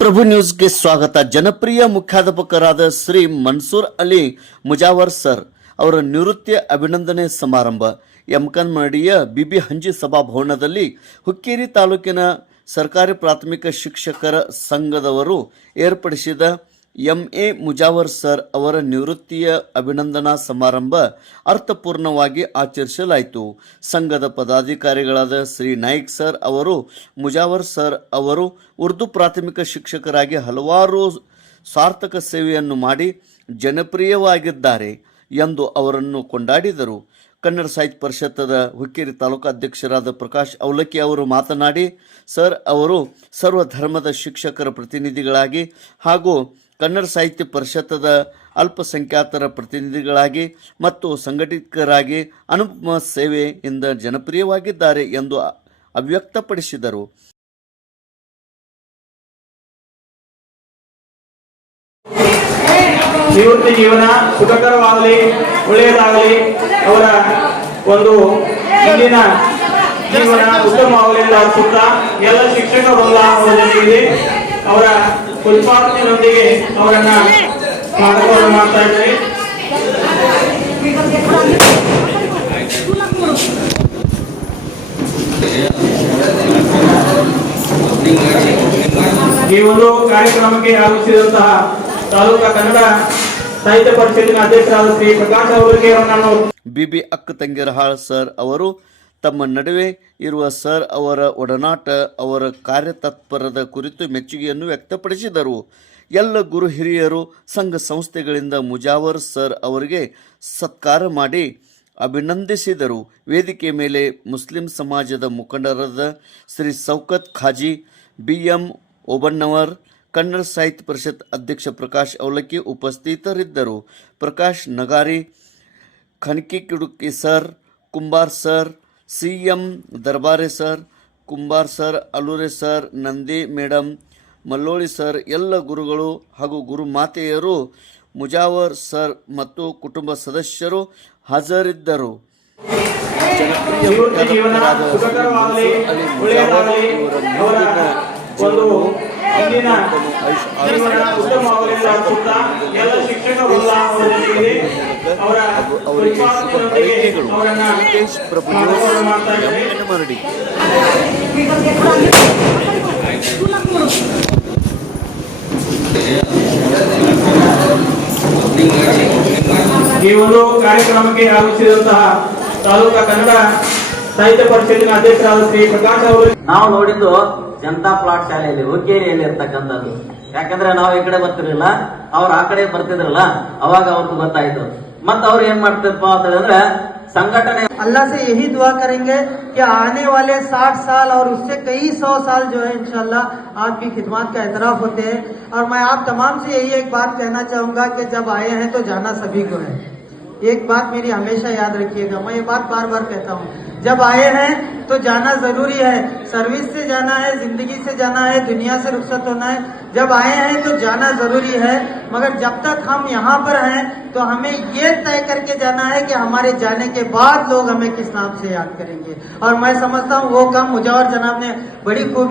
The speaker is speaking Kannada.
ಪ್ರಭು ನ್ಯೂಸ್ಗೆ ಸ್ವಾಗತ. ಜನಪ್ರಿಯ ಮುಖ್ಯಾಧ್ಯಾಪಕರಾದ ಶ್ರೀ ಮನ್ಸೂರ್ ಅಲಿ ಮುಜಾವರ್ ಸರ್ ಅವರ ನಿವೃತ್ತಿ ಅಭಿನಂದನೆ ಸಮಾರಂಭ ಯಮಕನಮರಡಿಯ ಬಿಬಿ ಹಂಜಿ ಸಭಾಭವನದಲ್ಲಿ ಹುಕ್ಕೇರಿ ತಾಲೂಕಿನ ಸರ್ಕಾರಿ ಪ್ರಾಥಮಿಕ ಶಿಕ್ಷಕರ ಸಂಘದವರು ಏರ್ಪಡಿಸಿದ ಎಂ.ಎ. ಮುಜಾವರ್ ಸರ್ ಅವರ ನಿವೃತ್ತಿಯ ಅಭಿನಂದನಾ ಸಮಾರಂಭ ಅರ್ಥಪೂರ್ಣವಾಗಿ ಆಚರಿಸಲಾಯಿತು. ಸಂಘದ ಪದಾಧಿಕಾರಿಗಳಾದ ಶ್ರೀ ನಾಯ್ಕ್ ಸರ್ ಅವರು ಮುಜಾವರ್ ಸರ್ ಅವರು ಉರ್ದು ಪ್ರಾಥಮಿಕ ಶಿಕ್ಷಕರಾಗಿ ಹಲವಾರು ಸಾರ್ಥಕ ಸೇವೆಯನ್ನು ಮಾಡಿ ಜನಪ್ರಿಯವಾಗಿದ್ದಾರೆ ಎಂದು ಅವರನ್ನು ಕೊಂಡಾಡಿದರು. ಕನ್ನಡ ಸಾಹಿತ್ಯ ಪರಿಷತ್ತದ ಹುಕ್ಕೇರಿ ತಾಲೂಕು ಅಧ್ಯಕ್ಷರಾದ ಪ್ರಕಾಶ್ ಅವಲಕ್ಕಿ ಅವರು ಮಾತನಾಡಿ, ಸರ್ ಅವರು ಸರ್ವಧರ್ಮದ ಶಿಕ್ಷಕರ ಪ್ರತಿನಿಧಿಗಳಾಗಿ ಹಾಗೂ ಕನ್ನಡ ಸಾಹಿತ್ಯ ಪರಿಷತ್ತದ ಅಲ್ಪಸಂಖ್ಯಾತರ ಪ್ರತಿನಿಧಿಗಳಾಗಿ ಮತ್ತು ಸಂಘಟಕರಾಗಿ ಅನುಪಮ ಸೇವೆಯಿಂದ ಜನಪ್ರಿಯವಾಗಿದ್ದಾರೆ ಎಂದು ಅಭಿವ್ಯಕ್ತಪಡಿಸಿದರು. ನಿವೃತ್ತಿ ಜೀವನ ಸುಖಕರವಾಗಲಿ, ಒಳ್ಳೆಯದಾಗಲಿ, ಅವರ ಒಂದು ಇಂದಿನ ಜೀವನ ಉತ್ತಮವಾಗಲಿ ಅಂತ ಅರ್ಸುತ್ತಾ ಎಲ್ಲ ಶಿಕ್ಷಕ ವೃಂದ ಅವರ ಜೊತೆಗಿದೆ. ಅವರ ಪುಷ್ಪಾರ್ಚನೆಯೊಂದಿಗೆ ಅವರನ್ನ ಸ್ವಾಗತವನ್ನು ಮಾಡ್ತಾ ಇದ್ದಾರೆ. ಈ ಒಂದು ಕಾರ್ಯಕ್ರಮಕ್ಕೆ ಆಗಮಿಸಿದಂತಹ ತಾಲೂಕಾ ಕನ್ನಡ ಸಾಹಿತ್ಯ ಪರಿಷತ್ತಿನ ಅಧ್ಯಕ್ಷರಾದ ಶ್ರೀ ಪ್ರಕಾಶ್ ಅವರಿಗೆ ನಾನು ಬಿಬಿ ಅಕ್ಕ ತಂಗಿರಹಾಳ್ ಸರ್ ಅವರು ತಮ್ಮ ನಡುವೆ ಇರುವ ಸರ್ ಅವರ ಒಡನಾಟ, ಅವರ ಕಾರ್ಯತತ್ಪರದ ಕುರಿತು ಮೆಚ್ಚುಗೆಯನ್ನು ವ್ಯಕ್ತಪಡಿಸಿದರು. ಎಲ್ಲ ಗುರು ಹಿರಿಯರು ಸಂಘ ಸಂಸ್ಥೆಗಳಿಂದ ಮುಜಾವರ್ ಸರ್ ಅವರಿಗೆ ಸತ್ಕಾರ ಮಾಡಿ ಅಭಿನಂದಿಸಿದರು. ವೇದಿಕೆ ಮೇಲೆ ಮುಸ್ಲಿಂ ಸಮಾಜದ ಮುಖಂಡರಾದ ಶ್ರೀ ಸೌಕತ್ ಖಾಜಿ, ಬಿ.ಎಂ. ಓಬಣ್ಣವರ್, ಕನ್ನಡ ಸಾಹಿತ್ಯ ಪರಿಷತ್ ಅಧ್ಯಕ್ಷ ಪ್ರಕಾಶ್ ಅವಲಕ್ಕಿ ಉಪಸ್ಥಿತರಿದ್ದರು. ಪ್ರಕಾಶ್ ನಗಾರಿ, ಖನ್ಕಿಕಿಡುಕಿ sir, Kumbar sir, C M. Darbare sir, Kumbar sir, Alure sir, Nandi madam, Malloli sir, ಎಲ್ಲ ಗುರುಗಳು ಹಾಗೂ ಗುರುಮಾತೆಯರು, ಮುಜಾವರ್ ಸರ್ ಮತ್ತು ಕುಟುಂಬ ಸದಸ್ಯರು ಹಾಜರಿದ್ದರು. ಇಂದಿನ ಜೀವನ ಉತ್ತಮವಾಗಲಿ ಅಂತ ಅರ್ಸುತ್ತಾ ಎಲ್ಲ ಶಿಕ್ಷಕ ವೃಂದ ಅವರ ಜೊತೆಗಿದೆ. ಅವರ ಪುಷ್ಪಾರ್ಚನೆಯೊಂದಿಗೆ ಅವರನ್ನ ಸ್ವಾಗತವನ್ನು ಮಾಡ್ತಾ ಇದ್ದಾರೆ. ಈ ಒಂದು ಕಾರ್ಯಕ್ರಮಕ್ಕೆ ಆಗಮಿಸಿದಂತಹ ತಾಲೂಕಾ ಕನ್ನಡ ಸಾಹಿತ್ಯ ಪರಿಷತ್ತಿನ ಅಧ್ಯಕ್ಷರಾದ ಶ್ರೀ ಪ್ರಕಾಶ್ ಅವರು ನಾವು ನೋಡಿದ್ದು ಜನತಾ ಪ್ಲಾಟ್ ಶಾಲೆಯಲ್ಲಿ ಹುಕ್ಕೇರಿಯಲ್ಲಿ ಇರ್ತಕ್ಕಂಥದ್ದು. ಯಾಕಂದ್ರೆ ನಾವು ಈ ಕಡೆ ಬರ್ತಿರ್ಲಿಲ್ಲ, ಅವ್ರು ಆ ಕಡೆ ಬರ್ತಿದ್ರಲ್ಲ, ಅವಾಗ ಅವ್ರಿಗೆ ಗೊತ್ತಾಯ್ತು. ಮತ್ತ ಅವ್ರು ಏನ್ ಮಾಡ್ತಿರಪ್ಪ ಅಂತಂದ್ರೆ संगठन अल्लाह से यही दुआ करेंगे कि आने वाले 60 साल और उससे कई 100 साल जो है इंशाल्लाह आपकी खिदमत का एतराफ होते हैं। और मैं आप तमाम से यही एक बात कहना चाहूंगा कि जब आए हैं तो जाना सभी को है। एक बात मेरी हमेशा याद रखिएगा, मैं ये बात बार बार कहता हूँ, जब आए हैं तो जाना जरूरी है। सर्विस से जाना है, जिंदगी से जाना है, दुनिया से रुखसत होना है। जब आए हैं तो जाना जरूरी है, मगर जब तक हम यहाँ पर हैं तो हमें ये तय करके जाना है कि हमारे जाने के बाद लोग हमें किस नाम से याद करेंगे। और मैं समझता हूँ वो काम मुजावर जनाब ने बड़ी खूबी